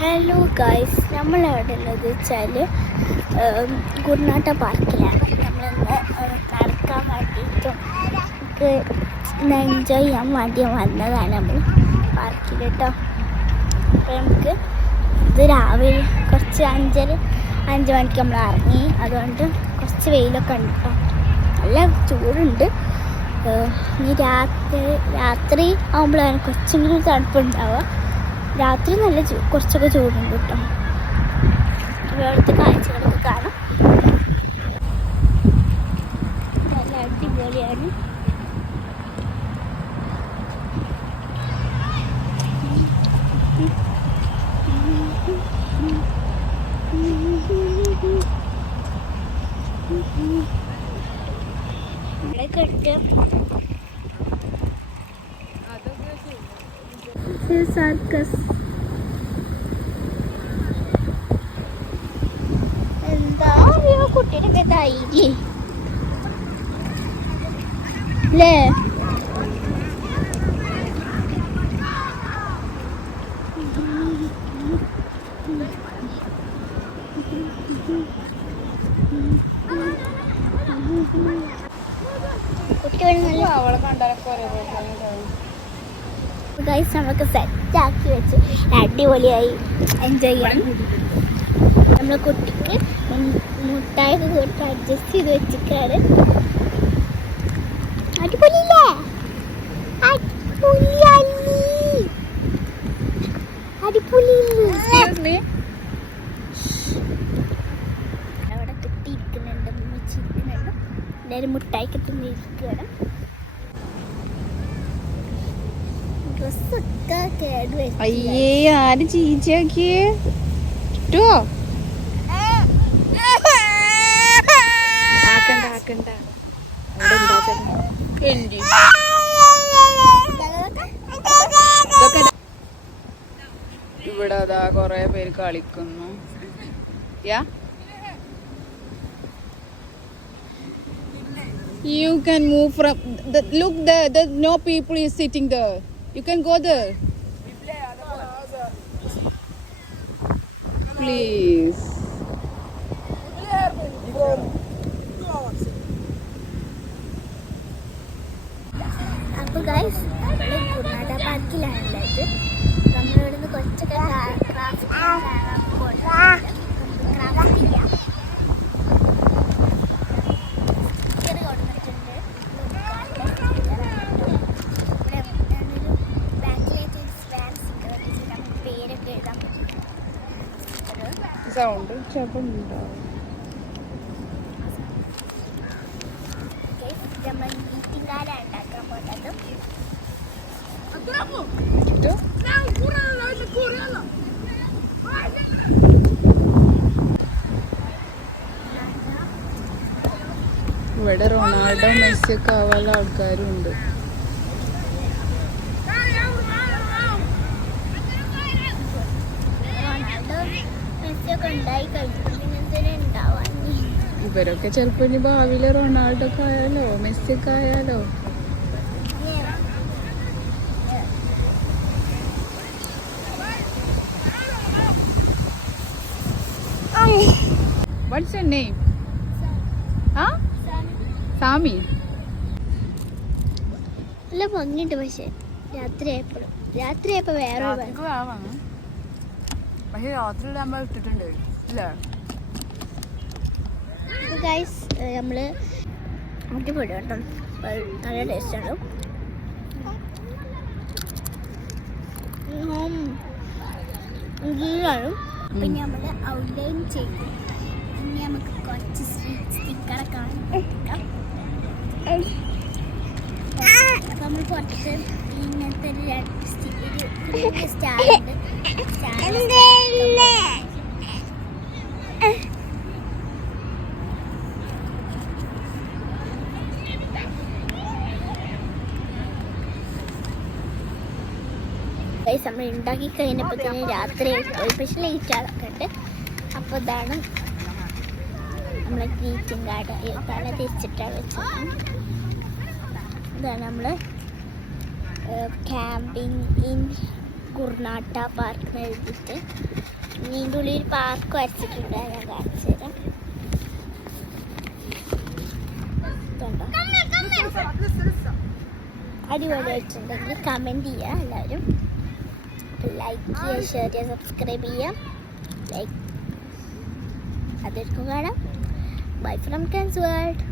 Hello guys, നമ്മളെവിടെ ഉള്ളത് വെച്ചാൽ ഗുരുനാട്ട പാർക്കിലാണ്. നമ്മളിന്ന് നടക്കാൻ വേണ്ടിയിട്ടും നമുക്ക് എൻജോയ് ചെയ്യാൻ വേണ്ടി വന്നതാണ് നമ്മൾ പാർക്കിൽ കേട്ടോ. അപ്പോൾ നമുക്ക് ഇത് രാവിലെ കുറച്ച് 5 മണിക്ക് നമ്മൾ ഇറങ്ങി. അതുകൊണ്ട് കുറച്ച് വെയിലൊക്കെ ഉണ്ട് കേട്ടോ, നല്ല ചൂടുണ്ട്. ഇനി രാത്രി ആകുമ്പോഴാണ് കുറച്ചും കൂടി തണുപ്പുണ്ടാവുക. രാത്രി നല്ല കുറച്ചൊക്കെ ചൂടുണ്ട് കേട്ടോ. ഇവിടുത്തെ കാഴ്ചകളൊക്കെ കാണാം, നല്ല അടിപൊളിയാണ്. സർക്കസ് എന്താ അറിയോ, കുട്ടീനൊക്കെ ധൈര്യം അല്ലേ. ഗൈസ്, നമുക്ക് സെറ്റാക്കി വെച്ച് അടിപൊളിയായി എൻജോയ് ചെയ്യാൻ. നമ്മളെ കുട്ടിക്ക് മുട്ടായൊക്കെ കൊടുത്ത് അഡ്ജസ്റ്റ് ചെയ്ത് വെച്ചിട്ടാണ്. അടിപൊളിയില്ലേ, അടിപൊളി. അവിടെ കിട്ടിയിരിക്കുന്നുണ്ട്, വെച്ചിരിക്കുന്നുണ്ട്. എല്ലാവരും മുട്ടായിക്ക് തിന്നിരിക്കുകയാണ്. ഡ്രസ്സൊക്കെ കേട് വെച്ചു. അയ്യേ, ആര് ചീച്ചയാക്കിയേ? കിട്ടുവോ? ആക്കണ്ട ഇവിടെ അതാ കൊറേ പേര് കളിക്കുന്നു. You can move from look there. No people is sitting there. You can go there. Please. അപ്പോൾ ഗൈസ്, നമ്മൾ ഗുരുനാട്ട പാർക്കിലാണുള്ളത്. നമ്മളിവിടുന്ന് കുറച്ചൊക്കെ ക്രാഫ്റ്റ് ചെയ്യാം. സ്റ്റിക്കർ കൊടുത്തിട്ടുണ്ട്. ഇവിടെ ബാക്കിലേക്ക് സ്വാൻ സ്റ്റിക്കർ വെച്ചിട്ട് നമുക്ക് പേരൊക്കെ എഴുതാൻ പറ്റും. സൗണ്ട് ചിലപ്പോൾ ഉണ്ടാവും. നമ്മൾ മീറ്റിംഗാരാണ് ഉണ്ടാക്കാൻ പോകേണ്ടത്. ഇവിടെ റൊണാൾഡോ, മെസ്സി ഒക്കെ ആവാനുള്ള ആൾക്കാരും ഉണ്ട്. റൊണാൾഡോ, മെസ്സി ഒക്കെ ഉണ്ടായി കഴിഞ്ഞു, പിന്നെ എന്തിനാ ഉണ്ടാവാൻ? ഇവരൊക്കെ ചിലപ്പോ ഇനി ഭാവിയില് റൊണാൾഡോ ഒക്കെ ആയാലോ, മെസ്സി ഒക്കെ ആയാലോ. What's your name? സാമി. നല്ല ഭംഗിയുണ്ട്, പക്ഷെ രാത്രിയായപ്പോ വേറെ പക്ഷെ രാത്രി നമ്മൾ ഇട്ടിട്ടുണ്ട് അല്ലേ. ഗൈസ്, നമ്മള് അടിപൊളി കേട്ടോ, നല്ല ടേസ്റ്റാണ്. പിന്നെ നമ്മള് ഔട്ട്ലൈൻ ചെയ്തു. ഇനി നമുക്ക് കുറച്ച് സ്റ്റിക്കറൊക്കെ എടുക്കാം. അപ്പൊ നമ്മൾ കുറച്ച് ഇങ്ങനത്തെ ഒരു സ്റ്റാർ ഉണ്ട്. നമ്മൾ ഉണ്ടാക്കി കഴിഞ്ഞപ്പോൾ തന്നെ രാത്രി പക്ഷെ ലേറ്റ് ആളൊക്കെ ഉണ്ട്. അപ്പോൾ ഇതാണ് നമ്മളെ ഗ്രീറ്റിംഗ് കാർഡ്. തല തിരിച്ചിട്ടാണ് വെച്ചത്. ഇതാണ് നമ്മൾ camping in ഗുർനാട്ട പാർക്ക് എന്ന് എഴുതിയിട്ട്. ഇതിൻ്റെ ഉള്ളിൽ പാർക്ക് വരച്ചിട്ടുണ്ട്, ഞാൻ കാണിച്ചു തരാം. അടിപൊളിയായിട്ടുണ്ടെങ്കിൽ കമൻറ്റ് ചെയ്യുക എല്ലാവരും. ലൈക്ക് ചെയ്യുക, ഷെയർ ചെയ്യുക, സബ്സ്ക്രൈബ് ചെയ്യുക. ലൈക്ക് അതൊരിക്കും കാണാം. Bye from Ken's world.